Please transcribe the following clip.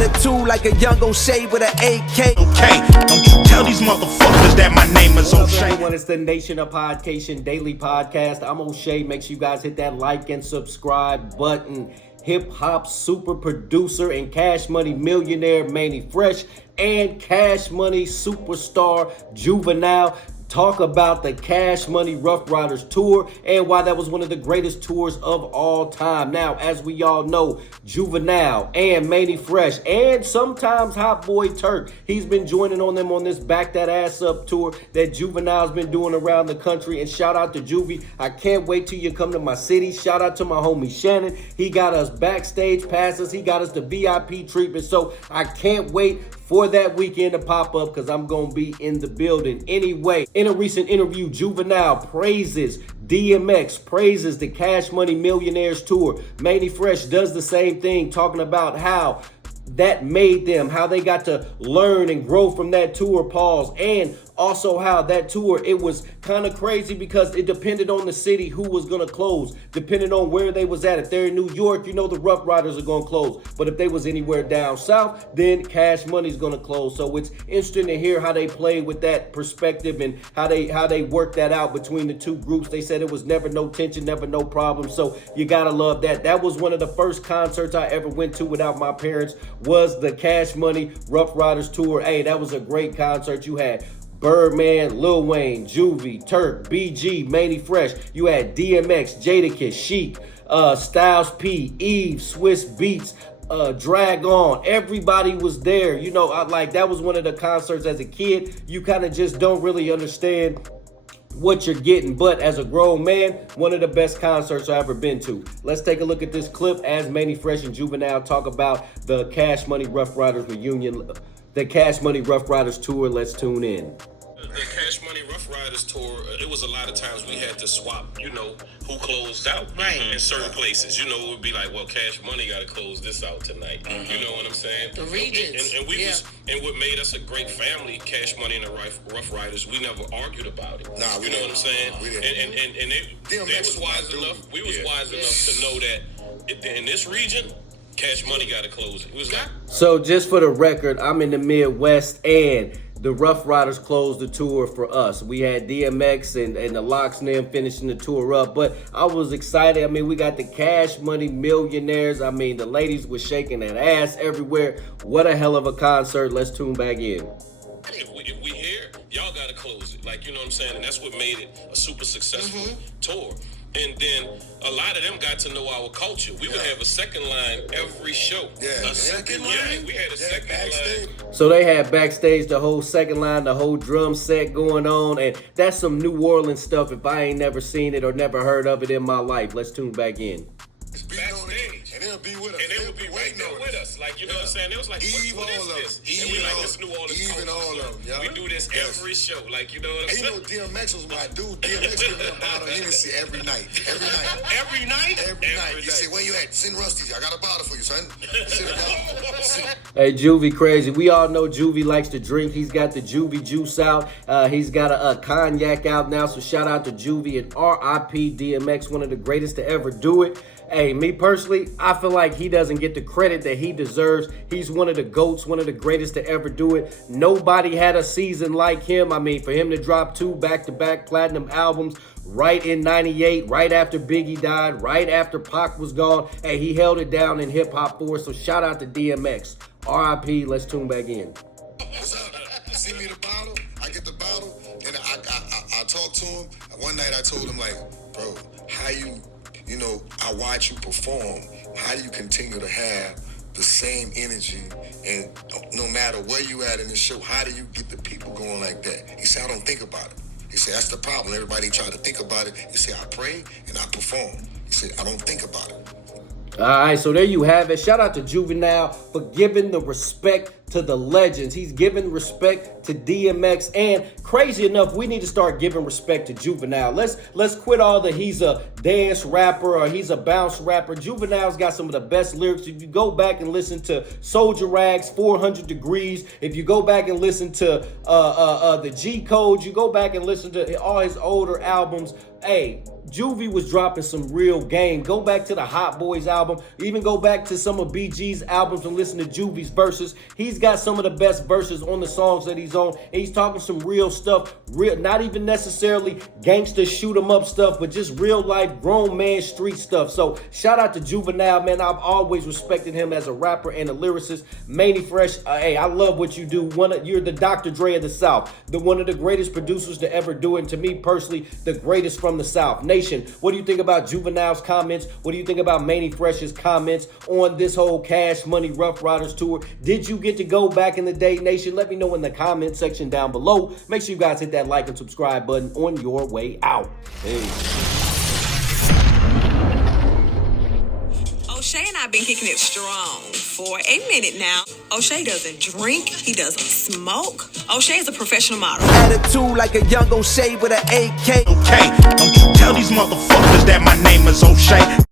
attitude like a young O'Shea with an AK. Okay, don't you tell these motherfuckers that my name is O'Shea. Everyone, it's the Nation of Podcation Daily Podcast. I'm O'Shea. Make sure you guys hit that like and subscribe button. Hip hop super producer and Cash Money millionaire Mannie Fresh and Cash Money superstar Juvenile talk about the Cash Money Ruff Ryders tour and why that was one of the greatest tours of all time. Now, as we all know, Juvenile and Mannie Fresh and sometimes Hot Boy Turk, he's been joining on them on this Back That Ass Up tour that Juvenile's been doing around the country. And shout out to Juvie. I can't wait till you come to my city. Shout out to my homie Shannon. He got us backstage passes. He got us the VIP treatment. So I can't wait for that weekend to pop up because I'm going to be in the building. Anyway, in a recent interview, Juvenile praises DMX, praises the Cash Money Millionaires Tour. Mannie Fresh does the same thing, talking about how that made them, how they got to learn and grow from that tour, pause, and also how that tour, it was kind of crazy because it depended on the city who was going to close, depending on where they was at. If they're in New York, you know the Ruff Ryders are going to close. But if they was anywhere down south, then Cash Money's going to close. So it's interesting to hear how they play with that perspective and how they worked that out between the two groups. They said it was never no tension, never no problem. So you got to love that. That was one of the first concerts I ever went to without my parents, was the Cash Money Ruff Ryders tour. Hey, that was a great concert. You had Birdman, Lil Wayne, Juvie, Turk, BG, Mannie Fresh. You had DMX, Jadakiss, Chic, Styles P, Eve, Swiss Beats, Drag On. Everybody was there. You know, that was one of the concerts as a kid. You kind of just don't really understand what you're getting, but as a grown man, one of the best concerts I've ever been to. Let's take a look at this clip as Mannie Fresh and Juvenile talk about the Cash Money Ruff Ryders reunion, the Cash Money Ruff Ryders tour. Let's tune in. The Cash Money Ruff Ryders tour, it was a lot of times we had to swap, you know, who closed out in certain places. You know, it would be like, well, Cash Money got to close this out tonight. You know what I'm saying? The regions. And we was, and what made us a great family, Cash Money and the Ruff Ryders, we never argued about it. Nah, you know what I'm saying? We didn't. And they was wise enough. We was wise enough to know that in this region, Cash Money got to close it. It was like, so just for the record, I'm in the Midwest and the Ruff Ryders closed the tour for us. We had DMX and the Locks and them finishing the tour up, but I was excited. I mean, we got the Cash Money Millionaires. I mean, the ladies were shaking that ass everywhere. What a hell of a concert. Let's tune back in. If we here, y'all got to close it. Like, you know what I'm saying? And that's what made it a super successful tour. And then a lot of them got to know our culture. We would have a second line every show. Yeah, a second line? Yeah, we had a second line. So they had backstage the whole second line, the whole drum set going on. And that's some New Orleans stuff if I ain't never seen it or never heard of it in my life. Let's tune back in. Backstage. And they'll be with us. And they would be right there with us. Like, you know what I'm saying? It was like, what is this? And we like, this New Orleans Even all of them. Yeah. We do this every show. Like, you know what I'm saying? And you know DMX was my dude. DMX gave me a bottle of Hennessy every night. Every night. Every night? Every night. He said, where you at? Send Rusty. I got a bottle for you, son. Hey, Juvie crazy. We all know Juvie likes to drink. He's got the Juvie juice out. He's got a cognac out now. So shout out to Juvie and RIP DMX, one of the greatest to ever do it. Hey, me personally, I feel like he doesn't get the credit that he deserves. He's one of the GOATs, one of the greatest to ever do it. Nobody had a season like him. I mean, for him to drop 2 back-to-back platinum albums right in 98, right after Biggie died, right after Pac was gone. Hey, he held it down in hip-hop for us, so shout out to DMX. RIP, let's tune back in. What's up? See me the bottle? I get the bottle, and I talked to him. One night I told him, like, bro, how you know, I watch you perform. How do you continue to have the same energy? And no matter where you at in the show, how do you get the people going like that? He said, I don't think about it. He said, that's the problem. Everybody try to think about it. He said, I pray and I perform. He said, I don't think about it. All right, so there you have it. Shout out to Juvenile for giving the respect to the legends. He's giving respect to DMX, and crazy enough, we need to start giving respect to Juvenile. Let's quit all the he's a dance rapper or he's a bounce rapper. Juvenile's got some of the best lyrics. If you go back and listen to Soldier Rags, 400 Degrees, if you go back and listen to the G Code, you go back and listen to all his older albums, hey, Juvie was dropping some real game. Go back to the Hot Boys album. Even go back to some of BG's albums and listen to Juvie's verses. He's got some of the best verses on the songs that he's on. And he's talking some real stuff. Real, not even necessarily gangster shoot 'em up stuff, but just real life grown man street stuff. So shout out to Juvenile, man. I've always respected him as a rapper and a lyricist. Mannie Fresh, hey, I love what you do. You're the Dr. Dre of the South. One of the greatest producers to ever do it. And to me personally, the greatest from the South. Nation, what do you think about Juvenile's comments? What do you think about Mannie Fresh's comments on this whole Cash Money Rough Riders tour? Did you get to go back in the day, Nation? Let me know in the comment section down below. Make sure you guys hit that like and subscribe button on your way out. Hey. O'Shea and I have been kicking it strong for a minute now. O'Shea doesn't drink. He doesn't smoke. O'Shea is a professional model. Attitude like a young O'Shea with an AK. Okay, don't you tell these motherfuckers that my name is O'Shea.